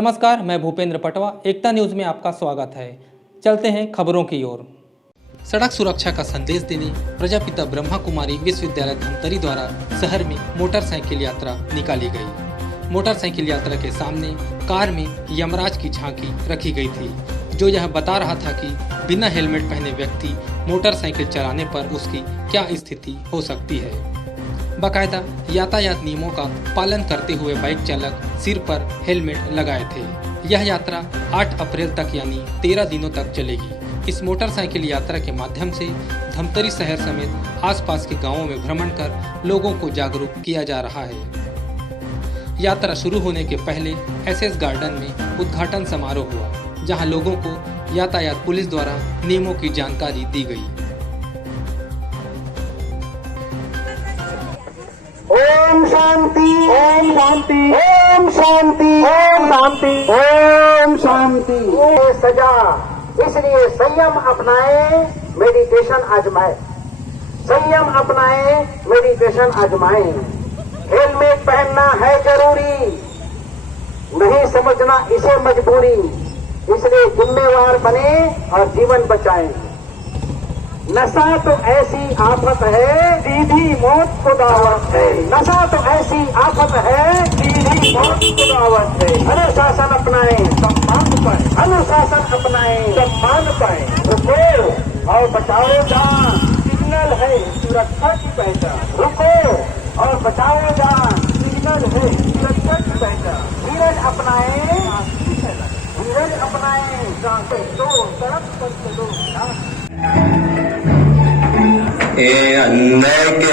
नमस्कार, मैं भूपेंद्र पटवा। एकता न्यूज़ में आपका स्वागत है। चलते हैं खबरों की ओर। सड़क सुरक्षा का संदेश देने प्रजापिता ब्रह्मा कुमारी विश्वविद्यालय धमतरी द्वारा शहर में मोटरसाइकिल यात्रा निकाली गई। मोटरसाइकिल यात्रा के सामने कार में यमराज की झांकी रखी गई थी, जो यह बता रहा था कि बिना हेलमेट पहने व्यक्ति मोटरसाइकिल चलाने पर उसकी क्या स्थिति हो सकती है। बाकायदा यातायात नियमों का पालन करते हुए बाइक चालक सिर पर हेलमेट लगाए थे। यह यात्रा 8 अप्रैल तक यानी 13 दिनों तक चलेगी। इस मोटरसाइकिल यात्रा के माध्यम से धमतरी शहर समेत आसपास के गांवों में भ्रमण कर लोगों को जागरूक किया जा रहा है। यात्रा शुरू होने के पहले एसएस गार्डन में उद्घाटन समारोह हुआ, जहां लोगों को यातायात पुलिस द्वारा नियमों की जानकारी दी गई। ओम शांति, ओम शांति, ओम शांति, ओम शांति, ओम शांति। ये सजा, इसलिए संयम अपनाए, मेडिटेशन आजमाए। संयम अपनाए, मेडिटेशन आजमाए। हेलमेट पहनना है जरूरी, नहीं समझना इसे मजबूरी। इसलिए जिम्मेवार बने और जीवन बचाएं। नशा तो ऐसी आफत है, सीधी मौत को दावत है। नशा तो ऐसी आफत है, सीधी मौत को दावत है। अनुशासन अपनाएं, सम्मान पाए। अनुशासन अपनाएं, सम्मान पाए। रुको और बचाओ जान, सिग्नल है सुरक्षा की पहचान। रुको और बचाओ जान, सिग्नल है सुरक्षा की पहचान। धीरज अपनाएं, धीरज अपनाएं, तो सड़क पर चलो। ये अंदर के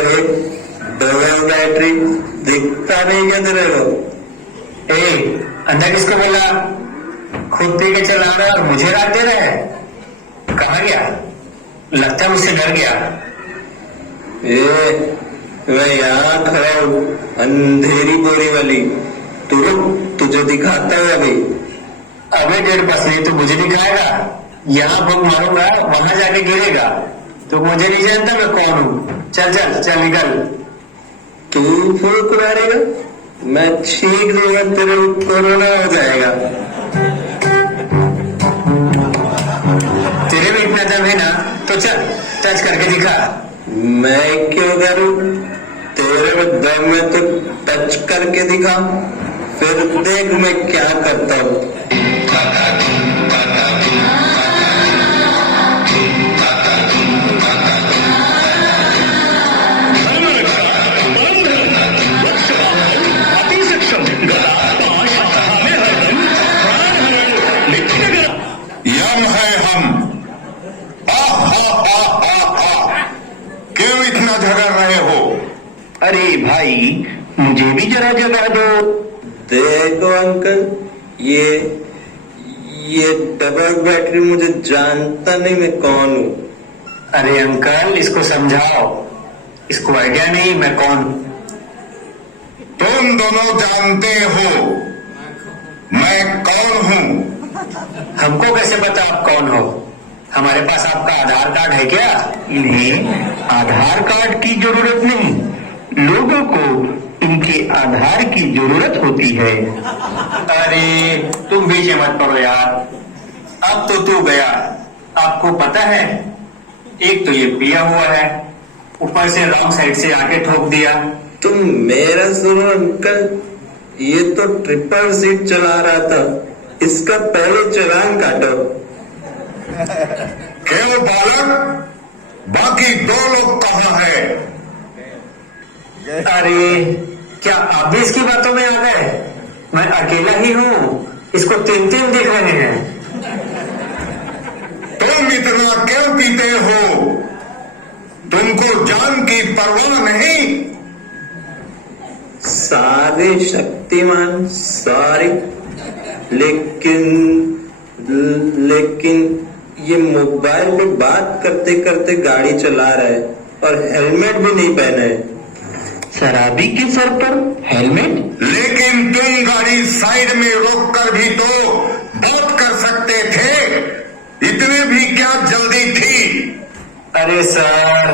डबल बैटरी दिखता नहीं क्या तेरे को? अंदर किसको बोला? खुद पी के चला रहा और मुझे रात दे रहा है। कहाँ गया? लगता है मुझसे डर गया। मैं यहाँ खड़ा हूँ, अंधेरी बोरी वाली। तू रुक, तुझे दिखाता है अभी। अबे 1.5 नहीं तो मुझे दिखाएगा। यहाँ भग मारूंगा, वहां जाके गिरेगा। तो मुझे नहीं जानता मैं कौन हूँ। चल चल चल निकल। तू फूक मारेगा, मैं छींक दूंगा, तेरे कोरोना हो जाएगा। तेरे में इतना दम है ना, तो चल टच करके दिखा। मैं क्यों करूं? तेरे में दम है तो टच करके दिखा, फिर देख मैं क्या करता हूँ। क्यों इतना झगड़ रहे हो? अरे भाई, मुझे भी जरा जगा दो। देखो अंकल, ये डबल बैटरी मुझे जानता नहीं मैं कौन हूँ। अरे अंकल, इसको समझाओ, इसको आइडिया नहीं मैं कौन। तुम दोनों जानते हो मैं कौन हूँ? हमको कैसे पता आप कौन हो? हमारे पास आपका आधार कार्ड है क्या? इन्हें आधार कार्ड की जरूरत नहीं, लोगों को इनके आधार की जरूरत होती है। अरे तुम बीच में मत पड़ो यार। अब तो तू गया। आपको पता है, एक तो ये पिया हुआ है, ऊपर से रॉन्ग साइड से आके ठोक दिया। तुम मेरा सुनो अंकल, ये तो ट्रिपल सीट चला रहा था, इसका पहले चालान काटो। क्यों बालक, बाकी 2 लोग कहाँ है? अरे क्या आप भी इसकी बातों में आ गए? मैं अकेला ही हूँ, इसको 3-3 दिख रहे हैं। तुम इतना क्यों पीते हो? तुमको जान की परवाह नहीं? सारे शक्तिमान सारे, लेकिन ये मोबाइल पे बात करते करते गाड़ी चला रहा है और हेलमेट भी नहीं पहना है। शराबी के सर पर हेलमेट? लेकिन तुम गाड़ी साइड में रोक कर भी तो बात कर सकते थे, इतने भी क्या जल्दी थी? अरे सर,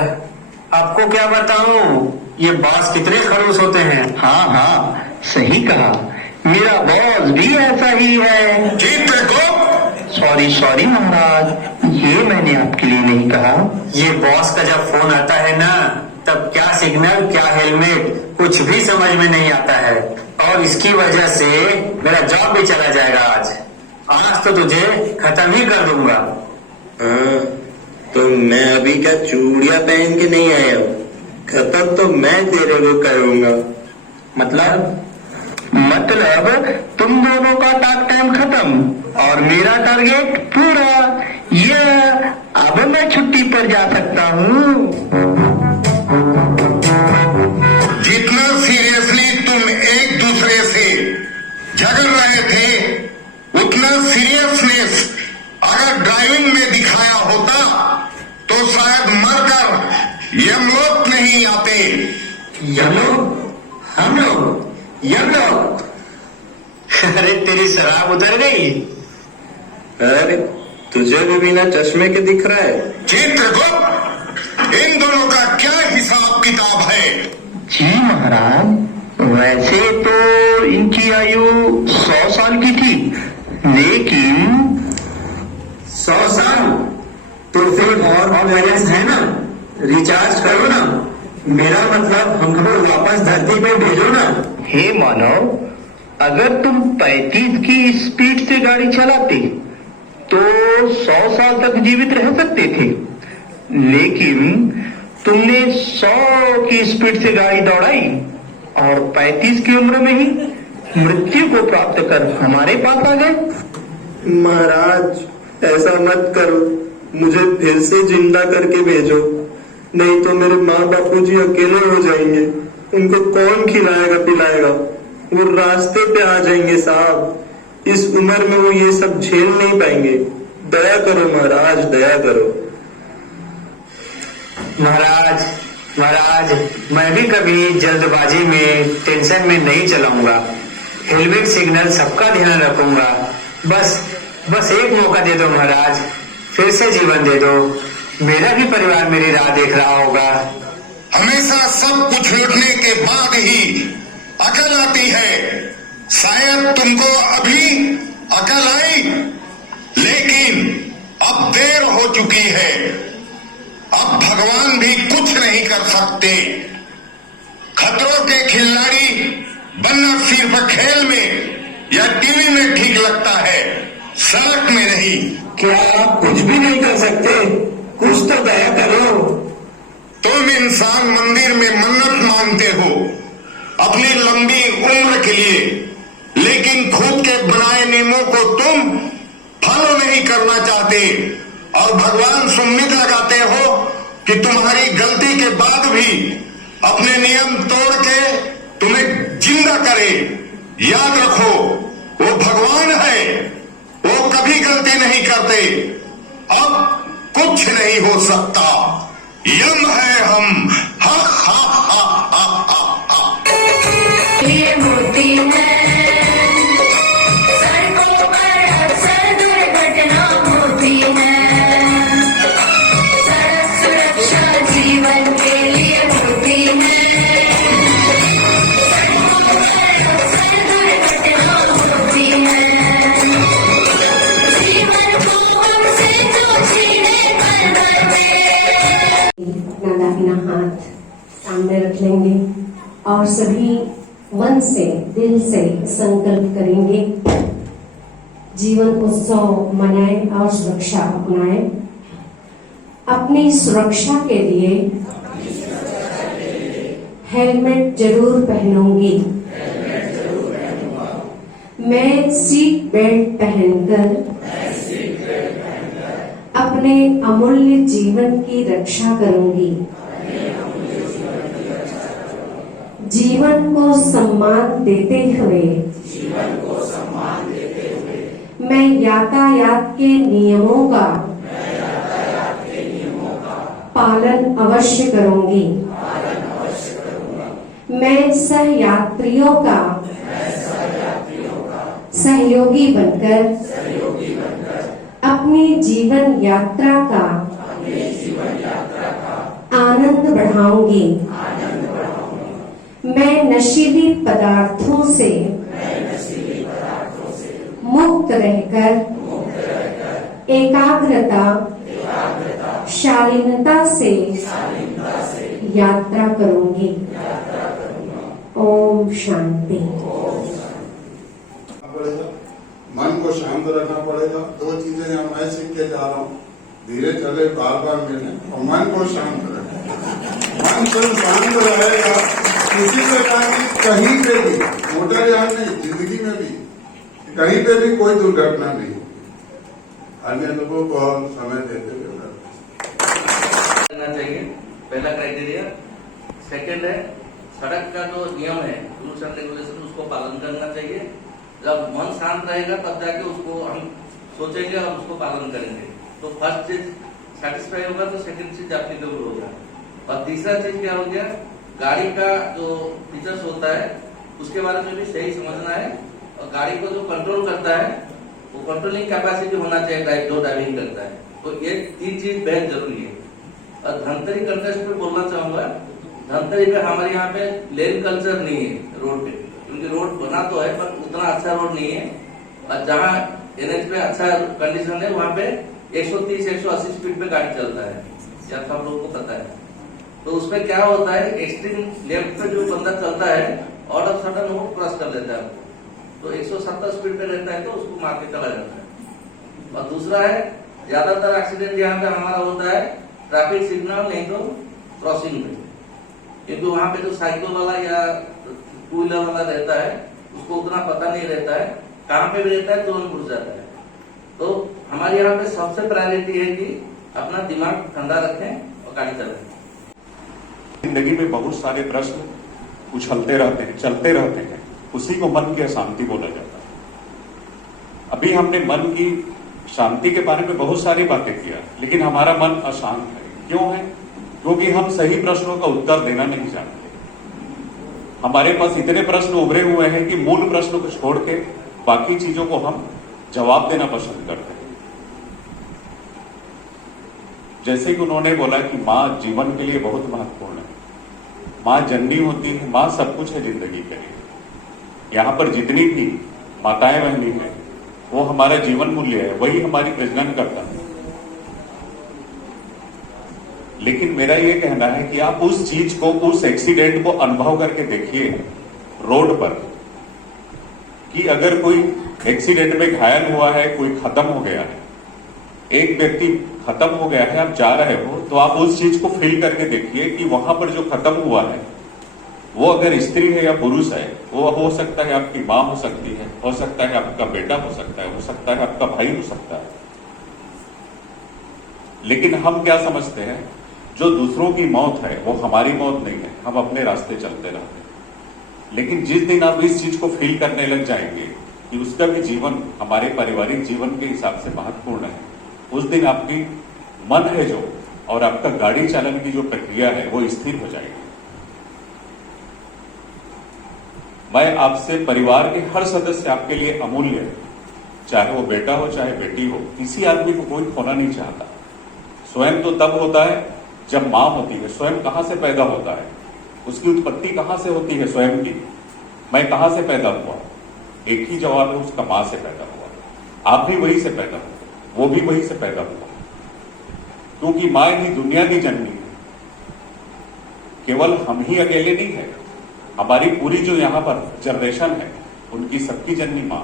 आपको क्या बताऊं, ये बास कितने खड़ूस होते हैं। हाँ हाँ, सही कहा। मेरा बॉस भी ऐसा ही है। चित्रगुप्त, सॉरी महाराज, ये मैंने आपके लिए नहीं कहा। ये बॉस का जब फोन आता है ना, तब क्या सिग्नल क्या हेलमेट कुछ भी समझ में नहीं आता है, और इसकी वजह से मेरा जॉब भी चला जाएगा। आज तो तुझे खत्म ही कर दूंगा। हाँ, तो मैं अभी क्या चूड़ियां पहन के नहीं आया हूँ, खत्म तो मैं तेरे को करूंगा। मतलब तुम दोनों का टास्क टाइम खत्म और मेरा टारगेट पूरा। अब मैं छुट्टी पर जा सकता हूँ। जितना सीरियसली तुम एक दूसरे से झगड़ रहे थे, उतना सीरियसनेस अगर ड्राइविंग में दिखाया होता तो शायद मरकर यमलोक नहीं आते। हम लोग अरे तेरी शराब उतर गई। अरे तुझे भी बिना चश्मे के दिख रहा है। चित्रगुप्त, इन दोनों का क्या हिसाब किताब है? जी महाराज, वैसे तो इनकी आयु 100 साल की थी, लेकिन 100 साल तो फिर और बैलेंस है ना, रिचार्ज करो ना। मेरा मतलब हमको वापस धरती पे भेजो ना। हे मानव, अगर तुम 35 की स्पीड से गाड़ी चलाते तो 100 साल तक जीवित रह सकते थे, लेकिन तुमने 100 की स्पीड से गाड़ी दौड़ाई और 35 की उम्र में ही मृत्यु को प्राप्त कर हमारे पास आ गए। महाराज ऐसा मत करो, मुझे फिर से जिंदा करके भेजो, नहीं तो मेरे माँ बापूजी अकेले हो जाएंगे। उनको कौन खिलाएगा पिलाएगा, वो रास्ते पे आ जाएंगे साहब। इस उम्र में वो ये सब झेल नहीं पाएंगे। दया करो महाराज, दया करो। महाराज, मैं भी कभी जल्दबाजी में टेंशन में नहीं चलाऊंगा। हेलमेट सिग्नल सबका ध्यान रखूंगा। बस एक मौका दे दो महाराज, फिर से जीवन दे दो। मेरा भी परिवार मेरी राह देख रहा होगा। हमेशा सब कुछ लुटने के बाद ही अकल आती है। शायद तुमको अभी अकल आई, लेकिन अब देर हो चुकी है। अब भगवान भी कुछ नहीं कर सकते। खतरों के खिलाड़ी बनना सिर्फ खेल में या टीवी में ठीक लगता है, सड़क में नहीं। क्या आप कुछ भी नहीं कर सकते? कुछ तो दया करो। तुम इंसान मंदिर में मन्नत मांगते हो अपनी लंबी उम्र के लिए, लेकिन खुद के बनाए नियमों को तुम फॉलो नहीं करना चाहते और भगवान से उम्मीद लगाते हो कि तुम्हारी गलती के बाद भी अपने नियम तोड़ के तुम्हें जिंदा करे। याद रखो, वो भगवान है, वो कभी गलती नहीं करते। अब कुछ नहीं हो सकता, यम है हम। हा हा हा हा हा हा। ये मोती है, सड़कों पर अक्सर दुर्घटना होती है। सड़क सुरक्षा जीवन के लिए होती है। सड़कों पर अक्सर दुर्घटना होती है। जीवन को हमसे जो छीने कर दे। अपना दाहिना हाथ सामने रख लेंगे और सभी मन से दिल से संकल्प करेंगे, जीवन उत्सव मनाएं और सुरक्षा अपनाएं। अपनी सुरक्षा के लिए हेलमेट जरूर पहनूंगी। मैं सीट बेल्ट पहनकर अपने अमूल्य जीवन की रक्षा करूंगी। जीवन को सम्मान देते हुए मैं यातायात के नियमों का पालन अवश्य करूंगी। मैं सहयात्रियों का सहयोगी बनकर अपनी जीवन यात्रा का आनंद बढ़ाऊंगी। मैं नशीली पदार्थों से मुक्त रहकर एकाग्रता शालीनता से यात्रा करूंगी। ओम शांति। मन को शांत रखना पड़ेगा। दो चीजें यहाँ मैं सीख के जा रहा हूँ, धीरे चले बार बार मिले और मन को शांत रखें। मन जब शांत रहेगा किसी प्रकार की कहीं पे भी, मोटर यान नहीं, जिंदगी में भी कहीं पे भी कोई दुर्घटना नहीं, अन्य लोगों को समय देते हुए करना चाहिए, पहला क्राइटेरिया। सेकंड है सड़क का जो नियम है, रूल्स एंड रेगुलेशन, उसको पालन करना चाहिए। जब मन शांत रहेगा तब जाके उसको हम सोचेंगे और उसको पालन करेंगे। तो फर्स्ट चीज सेटिस्फाई होगा तो सेकंड चीज एप्लीकेबल होगा। और तीसरा चीज क्या हो गया, गाड़ी का जो फीचर्स होता है उसके बारे में भी सही समझना है। और गाड़ी को जो कंट्रोल करता है वो कंट्रोलिंग कैपेसिटी होना चाहिए जो ड्राइविंग करता है। तो ये तीन चीज बेहद जरूरी है। और धनतेरी कंटेस्ट में बोलना चाहूंगा, धनतेरी में हमारे यहाँ पे लेन कल्चर नहीं है रोड पे, क्योंकि रोड बना तो है पर उतना अच्छा रोड नहीं है। और जहाँ एनएच पे अच्छा कंडीशन है वहाँ पे 130-180 स्पीड पे गाड़ी चलता है, या तो हम लोगों को पता है। तो उसमें क्या होता है, एक्सट्रीम लेफ्ट पे जो बंदा चलता है ऑल ऑफ सडन वो क्रॉस कर लेता है, तो 170 स्पीड पे रहता है तो उसको मार के चला जाता है। और दूसरा है ज्यादातर एक्सीडेंट यहाँ पे हमारा होता है ट्रैफिक सिग्नल नहीं तो क्रॉसिंग पे, क्योंकि वहाँ पे जो साइकिल वाला या टू व्हीलर वाला रहता है उसको उतना पता नहीं रहता है, कहाँ पे भी रहता है तुरंत घुस जाता है। तो हमारे यहाँ पे सबसे प्रायोरिटी है कि अपना दिमाग ठंडा रखें और गाड़ी चलाएं। जिंदगी में बहुत सारे प्रश्न उछलते रहते हैं, चलते रहते हैं, उसी को मन की अशांति बोला जाता है। अभी हमने मन की शांति के बारे में बहुत सारी बातें किया, लेकिन हमारा मन अशांत है। क्यों है? क्योंकि हम सही प्रश्नों का उत्तर देना नहीं जानते। हमारे पास इतने प्रश्न उभरे हुए हैं कि मूल प्रश्न को छोड़ के बाकी चीजों को हम जवाब देना पसंद करते हैं। जैसे कि उन्होंने बोला कि माँ जीवन के लिए बहुत महत्वपूर्ण है, माँ जननी होती है, माँ सब कुछ है जिंदगी के लिए। यहाँ पर जितनी भी माताएं बहनी हैं वो हमारा जीवन मूल्य है, वही हमारी प्रजनन करता है। लेकिन मेरा ये कहना है कि आप उस चीज को, उस एक्सीडेंट को अनुभव करके देखिए रोड पर, कि अगर कोई एक्सीडेंट में घायल हुआ है, कोई खत्म हो गया है, एक व्यक्ति खत्म हो गया है, आप जा रहे हो तो आप उस चीज को फील करके देखिए कि वहां पर जो खत्म हुआ है वो अगर स्त्री है या पुरुष है, वो हो सकता है आपकी माँ हो सकती है, हो सकता है आपका बेटा हो सकता है आपका भाई हो सकता है। लेकिन हम क्या समझते हैं, जो दूसरों की मौत है वो हमारी मौत नहीं है, हम अपने रास्ते चलते रहते हैं। लेकिन जिस दिन आप इस चीज को फील करने लग जाएंगे कि उसका भी जीवन हमारे पारिवारिक जीवन के हिसाब से महत्वपूर्ण है, उस दिन आपकी मन है जो, और आपका गाड़ी चालन की जो प्रक्रिया है वो स्थिर हो जाएगी। मैं आपसे परिवार के हर सदस्य आपके लिए अमूल्य है, चाहे वो बेटा हो चाहे बेटी हो, किसी आदमी को कोई खोना नहीं चाहता। स्वयं तो तब होता है जब माँ होती है। स्वयं कहां से पैदा होता है, उसकी उत्पत्ति कहां से होती है स्वयं की, मैं कहां से पैदा हुआ, एक ही जवाब है, उसका मां से पैदा हुआ। आप भी वही से पैदा हुआ, वो भी वही से पैदा हुआ, क्योंकि मां ही दुनिया की जननी है। केवल हम ही अकेले नहीं है, हमारी पूरी जो यहां पर जनरेशन है उनकी सबकी जननी मां।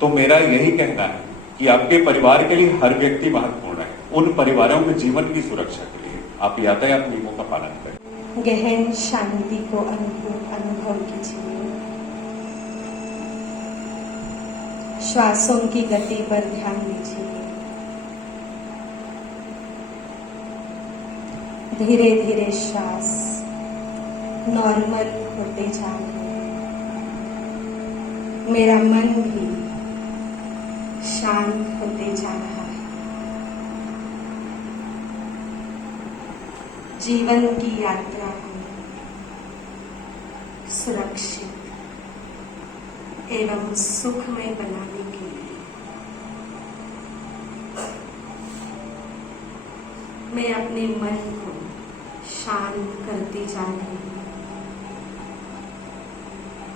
तो मेरा यही कहना है कि आपके परिवार के लिए हर व्यक्ति महत्वपूर्ण है। उन परिवारों के जीवन की सुरक्षा के लिए आप यातायात नियमों का पालन करें। गहन शांति को अनुभव कीजिए। श्वासों की गति पर ध्यान दीजिए। धीरे धीरे श्वास नॉर्मल होते जा रहे हैं। मेरा मन भी शांत होते जा रहा है। जीवन की यात्रा को सुरक्षित एवं सुखमय बनाने के लिए मैं अपने मन को शांत करती जा रही हूँ।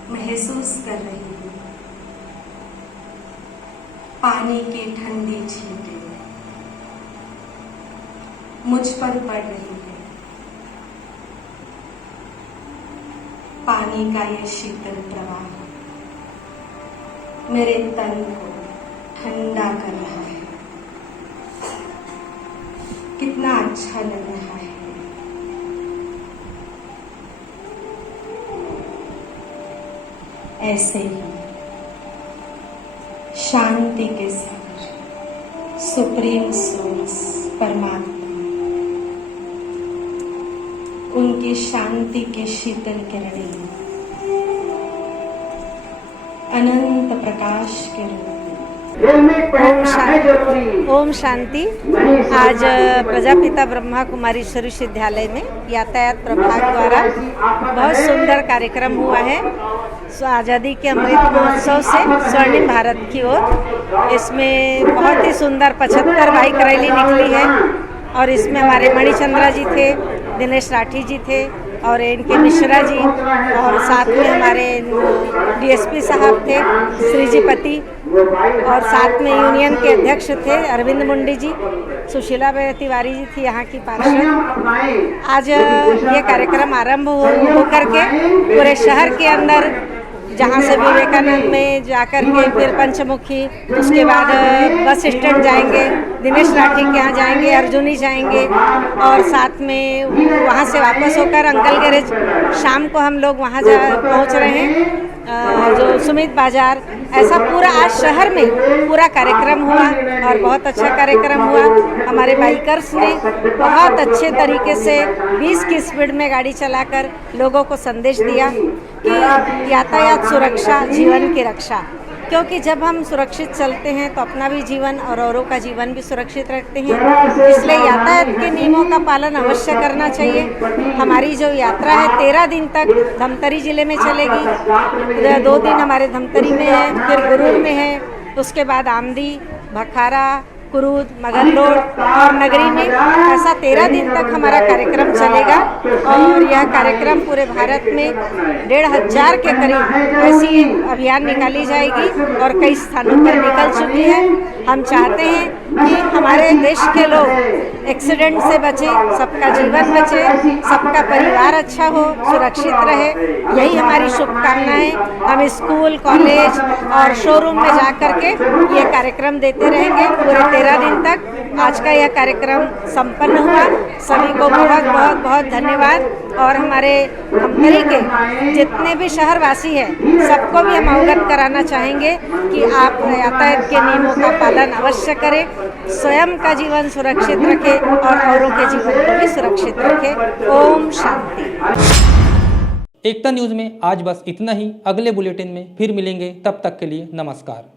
महसूस कर रही हूँ पानी की ठंडी छींटे मुझ पर पड़ रही है। पानी का ये शीतल प्रवाह मेरे तन को ठंडा कर रहा है। कितना अच्छा लग रहा है। ऐसे ही शांति के सागर सुप्रीम सोर्स परमात्मा उनकी शांति के शीतल किरणें अनंत प्रकाश के रूप ओम शांति। आज प्रजापिता ब्रह्मा कुमारी विश्वविद्यालय में यातायात प्रभाग द्वारा बहुत सुंदर कार्यक्रम हुआ है। आज़ादी के अमृत महोत्सव से स्वर्णिम भारत की ओर। इसमें बहुत ही सुंदर 75 बाइक रैली निकली है और इसमें हमारे मणिचंद्रा जी थे, दिनेश राठी जी थे और इनके मिश्रा जी और साथ में हमारे डीएसपी साहब थे श्रीजीपति और साथ में यूनियन के अध्यक्ष थे अरविंद मुंडी जी, सुशीला तिवारी जी थी यहाँ की पार्षद। आज ये कार्यक्रम आरंभ होकर के पूरे शहर के अंदर जहाँ से विवेकानंद में जाकर के फिर पंचमुखी, उसके बाद बस स्टैंड जाएंगे, दिनेश राठी के यहाँ जाएंगे, अर्जुनी जाएंगे और साथ में वहाँ से वापस होकर अंकल गैरेज शाम को हम लोग वहाँ पहुँच रहे हैं जो सुमित बाजार। ऐसा पूरा आज शहर में पूरा कार्यक्रम हुआ और बहुत अच्छा कार्यक्रम हुआ। हमारे बाइकर्स ने बहुत अच्छे तरीके से 20 की स्पीड में गाड़ी चलाकर लोगों को संदेश दिया कि यातायात सुरक्षा जीवन की रक्षा, क्योंकि जब हम सुरक्षित चलते हैं तो अपना भी जीवन और औरों का जीवन भी सुरक्षित रखते हैं। इसलिए यातायात के नियमों का पालन अवश्य करना चाहिए। हमारी जो यात्रा है 13 दिन तक धमतरी जिले में चलेगी। 2 दिन हमारे धमतरी में है, फिर गुरूर में है, उसके बाद आमदी, भखारा, कुरूद, मगरलोड और नगरी में। ऐसा 13 दिन तक हमारा कार्यक्रम चलेगा और यह कार्यक्रम पूरे भारत में 1500 के करीब ऐसी अभियान निकाली जाएगी और कई स्थानों पर निकल चुकी है। हम चाहते हैं कि हमारे देश के लोग एक्सीडेंट से बचे, सबका जीवन बचे, सबका परिवार अच्छा हो, सुरक्षित रहे, यही हमारी शुभकामना है। हम स्कूल, कॉलेज और शोरूम में जा कर के ये कार्यक्रम देते रहेंगे पूरे 13 दिन तक। आज का यह कार्यक्रम संपन्न हुआ। सभी को बहुत बहुत बहुत धन्यवाद और हमारे धमतरी के जितने भी शहरवासी हैं सबको भी हम अवगत कराना चाहेंगे कि आप यातायात के नियमों का पालन अवश्य करें, स्वयं का जीवन सुरक्षित रखें और औरों के जीवन को भी सुरक्षित रखें। ओम शांति। एकता न्यूज़ में आज बस इतना ही। अगले बुलेटिन में फिर मिलेंगे, तब तक के लिए नमस्कार।